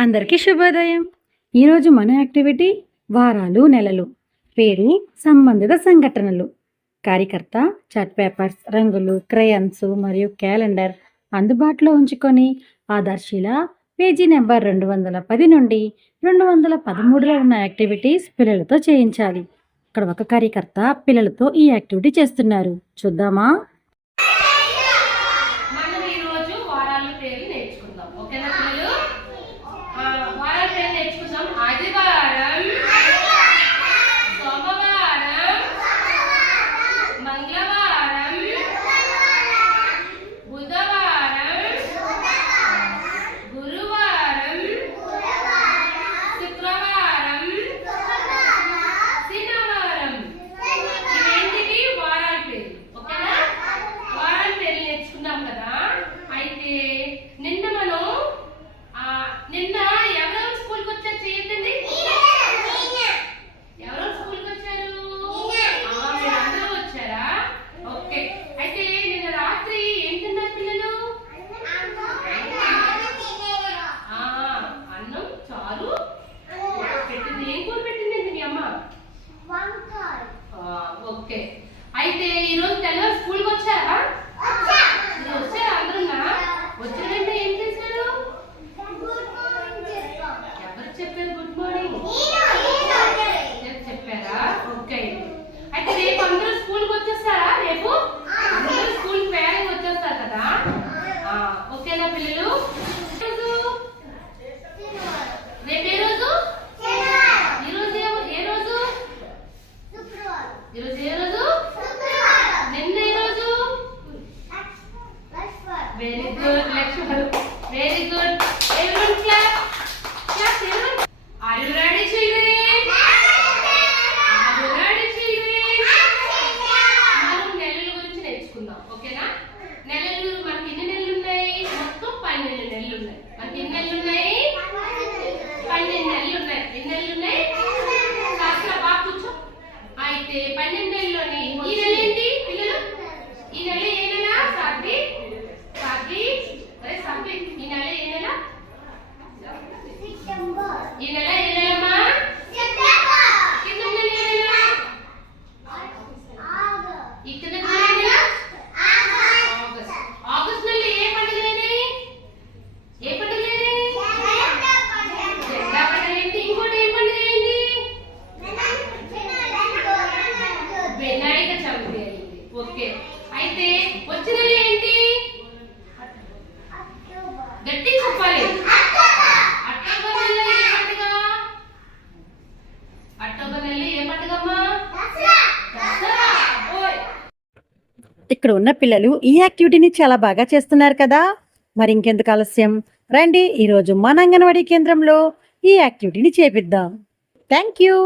అందరికీ శుభోదయం. ఈరోజు మన యాక్టివిటీ వారాలు నెలలు. పేరు సంబంధిత సంఘటనలు. కార్యకర్త చార్ట్ పేపర్స్, రంగులు, క్రయాన్స్ మరియు క్యాలెండర్ అందుబాటులో ఉంచుకొని ఆదర్శిల పేజీ నెంబర్ 210 నుండి 213లో ఉన్న యాక్టివిటీస్ పిల్లలతో చేయించాలి. ఇక్కడ ఒక కార్యకర్త పిల్లలతో ఈ యాక్టివిటీ చేస్తున్నారు. చూద్దామా? ఓకే. అయితే ఈరోజు తెల్లవారు స్కూల్కి వచ్చారా? వచ్చారా? అందరున్నా వచ్చినంటే ఏం చేశారు? ఎవరు చెప్పారు గుడ్ మార్నింగ్ చెప్పారా? ఓకే. అయితే రేపు అందరూ స్కూల్కి వచ్చేస్తారా? రేపు అందరూ స్కూల్ పేరెంట్ వచ్చేస్తారు కదా? ఓకేనా పిల్లలు? రేపు ఏ రోజు? ఈరోజు ఏ రోజు? ఈరోజు ఏ రోజు? నిన్న ఏ రోజు? Very good Lakshman, very good. Everyone clap clap. Everyone are you ready children? Are you ready children? మనం నెలల గురించి నేర్చుకుందాం. ఓకేనా? నెలలు మనకి ఎన్ని నెలలు ఉన్నాయి? మొత్తం 12 నెలలు ఉన్నాయి. మనకి ఎన్ని నెలలు ఉన్నాయి? 12 నెలలు ఉన్నాయి. ఎన్ని నెలలు ఉన్నాయి? శాస్త్ర బాగా కూర్చో. అయితే 12 నెలల్లోని ఈ నెల ఏంటి పిల్లలు? ఈ నెల ఏ నెల? సాత్వి సాత్వి అరే సాత్వి. ఈ నెల ఏ నెల? ఈ నెల ఏ నెలమ్మా? కింద నెల ఏ నెల? ఈ కింద నెల ఏ నెల? ఆగస్ట్. ఆగస్ట్ నెల ఏ పండుగలేని? ఏ పండుగలేని? జెండా పండుగ ఏంటి? ఇంకోటి ఏ పండుగ ఏంటి? వినాయక చవితి అయింది. ఓకే. అయితే వచ్చిన నెల ఏంటి? గట్టి చెప్పాలి. అక్టోబర్ నెల ఏ పండుగ? అక్టోబర్ నెల ఏ పండుగమ్మా? దసరా. ఓయ్. ఇక్కడ ఉన్న పిల్లలు ఈ యాక్టివిటీని చాలా బాగా చేస్తున్నారు కదా. మరి ఇంకెందుకు ఆలస్యం, రండి ఈరోజు మన అంగన్వాడీ కేంద్రంలో ఈ యాక్టివిటీని చేపిద్దాం. Thank you.